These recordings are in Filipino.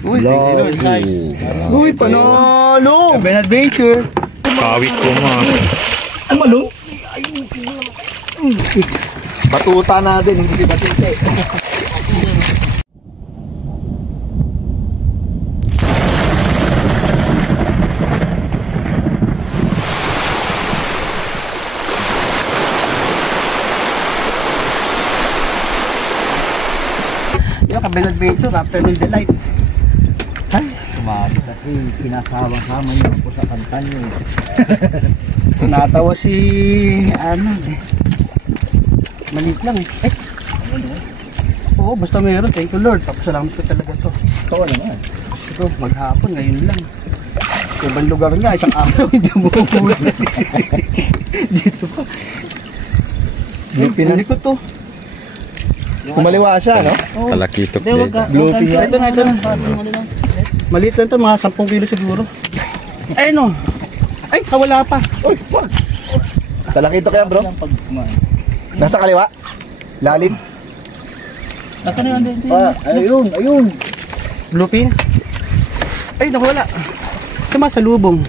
Uy, nice. Uy, panalo! Kaben Adventure. Kawit ko nga. Tumalong? Batuta natin, hindi si Batute. Yung Kaben Adventure, afternoon delight. Ay, sumali kasi pinasama-sama niyo po sa kanta niyo. Natawa si Arnold eh. Maliit lang eh. Oo, basta mayroon. Thank you Lord. Papasalamat ko talaga to. Ikaw naman. Gusto ko maghapon ngayon lang. Ibang lugar nga, isang araw hindi mo kukuha. Dito pa. Hindi ko to. Kumaliwa siya, no? Talakitok Hindi, wag ka. Bluefin yan. Ito na. Maliit lang to, mga 10 kilo siguro. Ay no. Ay, wala pa. Uy, wag! Talakito kaya, bro? Nasa kaliwa? Lalim? Nasa na yan. Ayun. Bluefin. Ay, nawala. Sama sa lubong.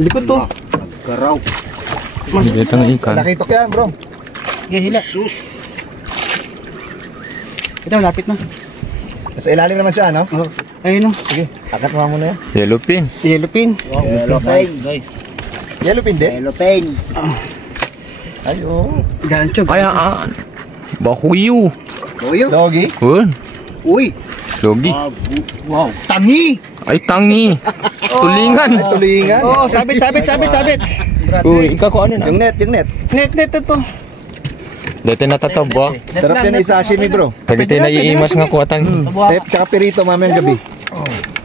Hindi ko to. Nagkaraw. Ito na ikan. Talakito kaya, bro? Hila. Ito, lapit na. Nasa ilalim naman siya, no? Oh, ayun o. Sige, akat mo muna yan. Yellowfin. Yellowfin. Guys. Yellowfin din? Yellowfin. Ayun. Gancho. Ayaan. Bahuyo. Logi? Hun. Uy! Logi. Wow. Tangi! Ay, tangi. Tulingan. Ay, tulingan. Oh, sabit. Uy, ikaw ko ano na? Yung net. Net ito. Dito natataba. Sarap yan isashimi, bro. Pagkita na iimas nga kuwatang. Tep, tsaka pirito mamayang gabi.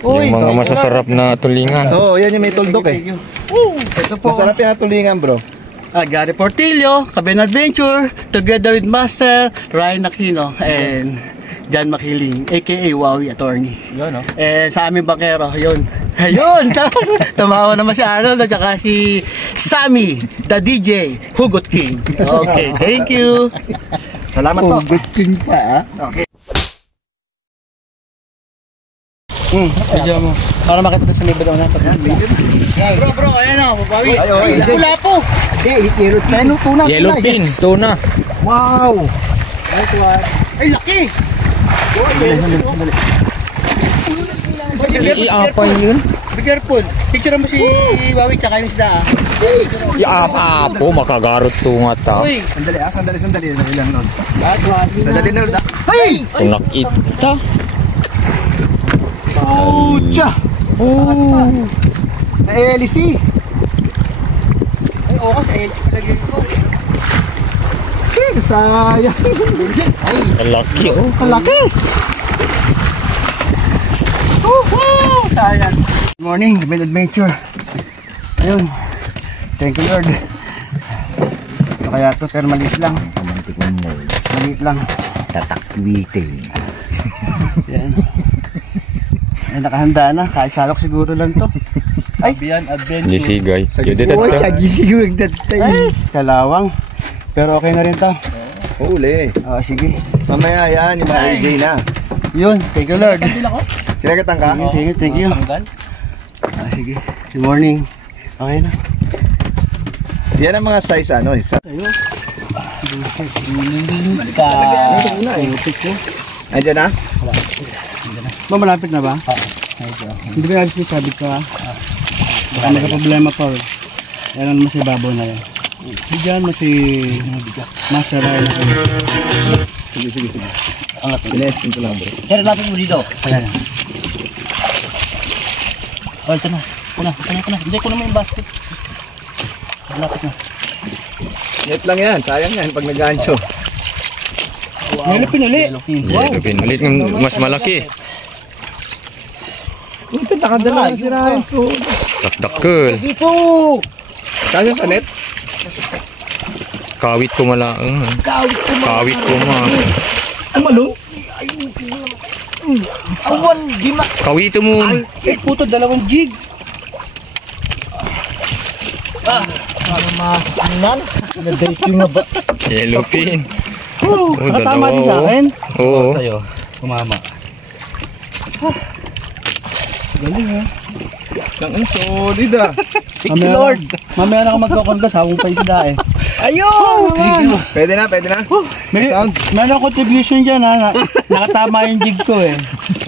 Uy. Yung mga masasarap na tulingan. Oo, yan yung may tuldok eh. Ito po. Masarap yan ang tulingan, bro. Gary Portillo, Kaben Adventure, together with Master Ryan Aquino and John Makiling, aka Wowie Attorney. Yun, no? And sa aming bangkero, yun. Ayun! Tumawa naman si Arnold at saka si Sammy, the DJ, Hugot King. Okay, thank you. Salamat po. Hugot King pa, Okay. Video mo. Para makita ito sa may badaw na. Bro, ayan o, babawi. Wala po. Yellowfin. Tuna. Wow! Nice one. Ay, laki! Iapay yun. Be careful. Picture mo si Wawi tsaka yung isda. Iapa po, makagarot tunga ta. Uy! Sandali. Ilang nun. Sandali na. Hey! Tunak ita. Oh, tsa! Oh. Na-LC. Ay, okas, lagi ko. Sayang. Kalaki oh. Kalaki. Sayang. Good morning, Kaben Adventure. Ayun. Thank you Lord. Ito kaya ito, pero maliit lang. Maliit lang. Tatakwitin. Yan. Ay, nakahanda na. Kahit salok siguro lang to. Ay, Jesse guys. Dito Oh, ta. sagisig nagdatay. ay, kalawang. Pero okay na rin to. Huli. Sige. Mamaya yan, yung mga AJ na. Yun, thank you Lord. Kinagatan ka? Thank you. Sige. Good morning. Okay na. Yan ang mga size ano. Isa. Ayun. Andiyan na? Malapit na ba? Hindi ko natin sabit ko ha. Baka magka-problema pa. Yan mo si babaw na yan. Bigyan mo si Master Ryan. Sige. Angat. Pinestin ko lang, bro. Kaya lapit mo dito. Ayan. Oh, ito na. Hindi ko naman yung basket. Lapit na. Net lang yan. Sayang yan pag nag-gancho. Yellowfin ulit. Yellowfin. Ulit ng mas malaki. Ito, nakadala si Ryan. So, Dakdakkel. Dito! kaya sa net? Kawit ko malaang. Kawit ko ma. Tumalong? Awan! Di ma... Kawito mo. Ay, puto, 2 jig. Masinan? Nag-dating nga ba? Yellowfin. Tama din sa akin. Oo. Sa'yo, kumama. Galing ha. Ang solid ah. Thank you Lord. Mamaya na ako magkakondas, hawang pa isda eh. Ayun! Pwede na. Meron akong contribution dyan ha. Nakatama yung jig ko eh.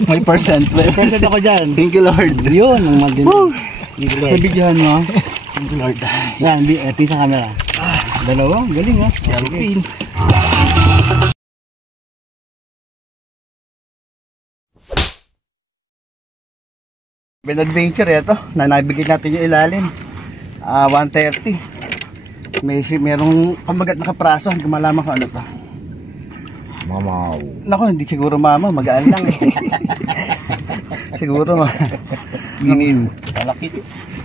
May percent. May percent ako dyan. Thank you Lord. Yun, ang maganda. Nabidyohan mo. Thank you Lord. Yan, ito sa camera. Dalawa, galing ha. Yellowfin. Ben adventure ito, na nabigay natin yung ilalim. 130. Merong pamagat na kapraso, hindi ko malaman kung ano to. Mamaw. Naku, hindi siguro mama, magaan lang eh. Siguro ginin. Malakit.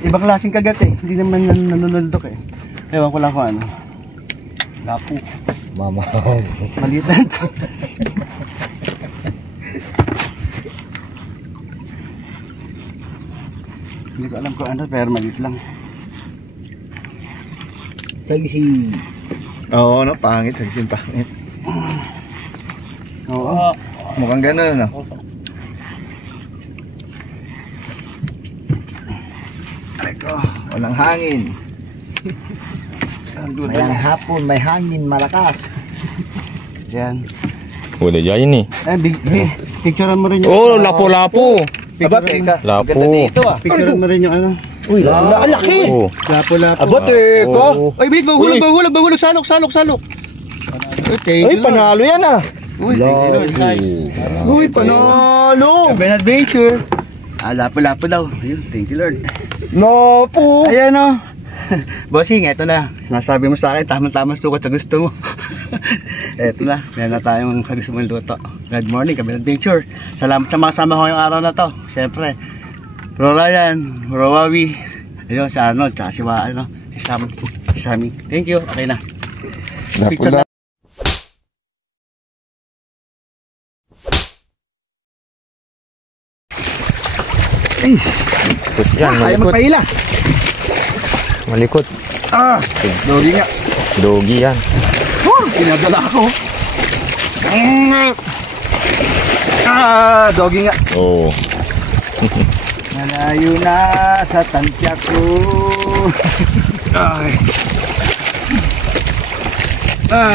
Ibang klaseng kagat eh, hindi naman nanunundok eh. Ewan ko lang kung ano. Lapo. Mamaw. Maliit lang. Hindi ko alam kung ano, pero maliit lang. Sagisi. Oo, no? Pangit. Sagisin pangit. Oo. Mukhang gano'n, no? Aray ko. Walang hangin. Mayang hapon, may hangin malakas. Yan. Wala dyan eh. Picturean mo rin yung... Oh, lapo-lapo. Aba, teka. Lapo. Ganda dito ah. Picturean mo rin yung ano. Uy, laki. Oh. Lapo-lapo. Aba, teka. Ay, wait, bahulog. Salok. Ay, panalo yan ah. Uy, thank you Lord, guys. Uy, panalo. Ben adventure. Lapo-lapo daw. Ayun, thank you Lord. Lapo. Ayan o. Bossing, eto na. Nasabi mo sa akin, tamang-tamang sukat na gusto mo. Eto na, meron na tayong gusto mong luto. Good morning, kami adventure. Salamat sa mga sama ko yung araw na to. Siyempre, Bro Ryan, Bro Wawi, ayun, si Arnold, tsaka si Sammy. Thank you, okay na. Picture na. Yan, Ayaw malikot. magpaila. Malikot. Dogi nga. Dogi yan. Pinadala ako. Dogi nga. Oh. Nalayo na sa tansya ko.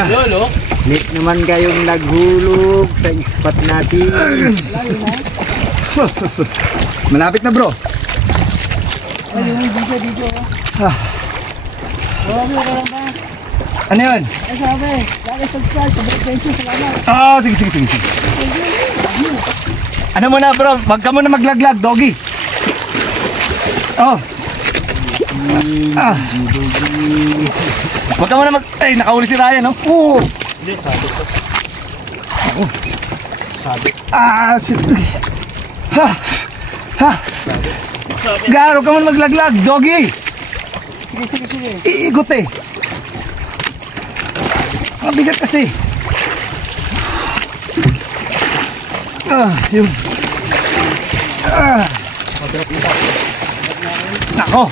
Lolo? Lit naman kayong naghulog sa ispat natin. Malapit na bro. Ayun, dito. Marami ka lang ba? Ano yun? Ay sabi, subscribe sa adventure, salamat. Sige. Ano mo na bro? Wag ka muna maglaglag, Dogi. Wag ka muna ay, nakahuli si Ryan, no? Hindi, sabi ko. Shit. Garo ka muna maglaglag, Dogi. Sige. Iikot eh. Mabigat kasi. Yun. Nako.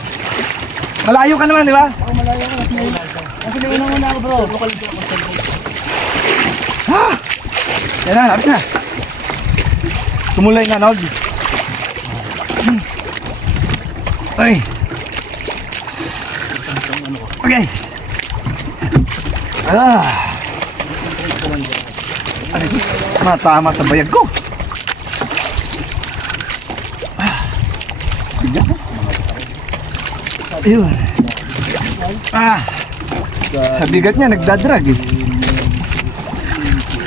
Malayo ka naman, di ba? Ako malayo ko. Kasi naman muna ako bro. Yan na, lapit na. Tumulay nga, Nog. Ay. Okay. Matama sa bayag ko. Ayun. Bigat niya, nagdadrag eh.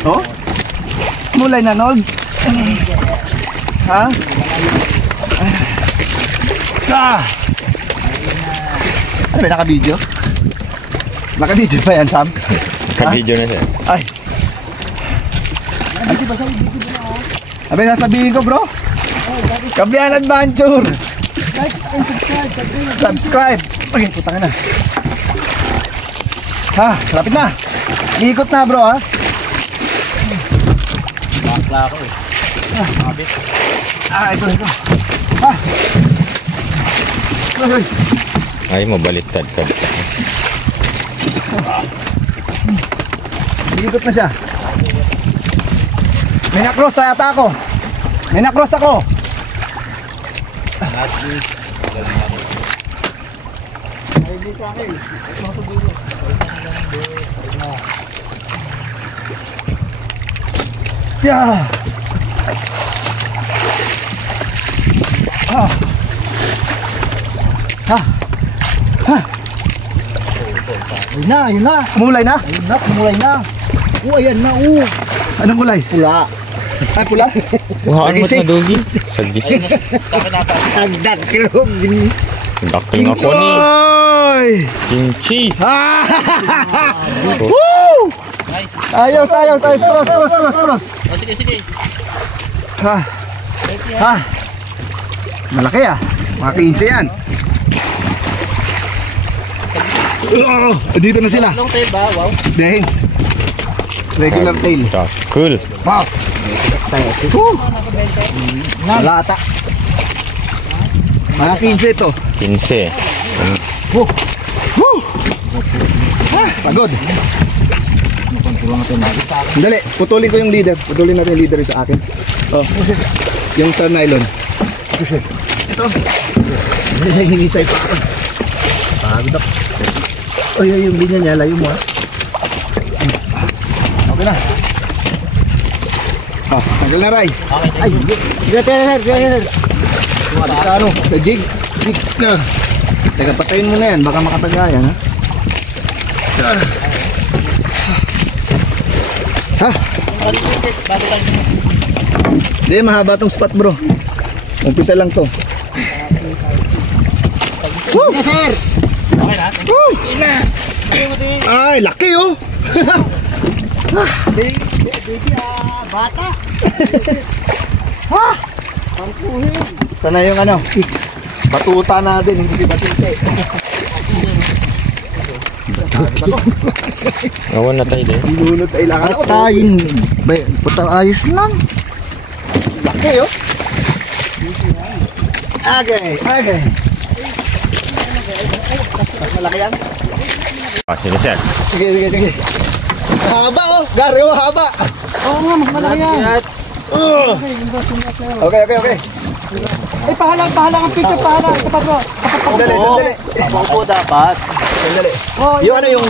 Oh? Mulay na, Nog. Ha? Ano ba, naka-video? Naka-video ba yan, Sam? Ka-video na siya. Ay. Abay, sasabihin ko, bro. Kabihan Adventure. Like and Subscribe. Okay, putang na. Ha, lapit na. Iikot na, bro, ha. Bakla ako eh. Ito. Ha. Ay, mabaliktad ka. Iikot na siya. May na-cross sa ata ako. May na-cross ako. Yeah. Ah. Ha. Ha. Yun na. Kumulay na? Kumulay na. Ayan na, Anong kulay? Pula. Ay, pula? Buhaan mo na dugi. Sagis. Sagdak kilog. Sagdaking ako ni. Oy! Kimchi. Woo! Ayos. Cross. Sige. Ha. Malaki Mga 15 yan. Dito na sila. Long tail ba? Wow. Dehens. Regular tail. Cool. Wow. Wala ata. Mga 15 ito. 15. Pagod. Dali, putulin ko yung leader. Putulin natin yung leader sa akin. Oh. Yung sa nylon. Ito. Hinisay ko. Pagod ako. Oy, yung linya niya, layo mo Okay na. Tagal na, Ray. Ay, gater. Sa jig. Teka, patayin mo na yan. Baka makatagayan, ha? Hindi, mahaba tong spot, bro. Umpisa lang to. Woo! Sir! Ay, laki bata. Sana yung batuta natin, hindi batute. Ngawan na tayo din. Lunod sa ilangan. Tayin. Puta ayos lang. Laki Agay. Malaki yan? Sige, sir. Sige. Haba Gary, haba. Oo nga, malaki yan. Okay. Ay, pahalang ang picture, pahalang. Sandali. Opo dapat. Sandali. Yung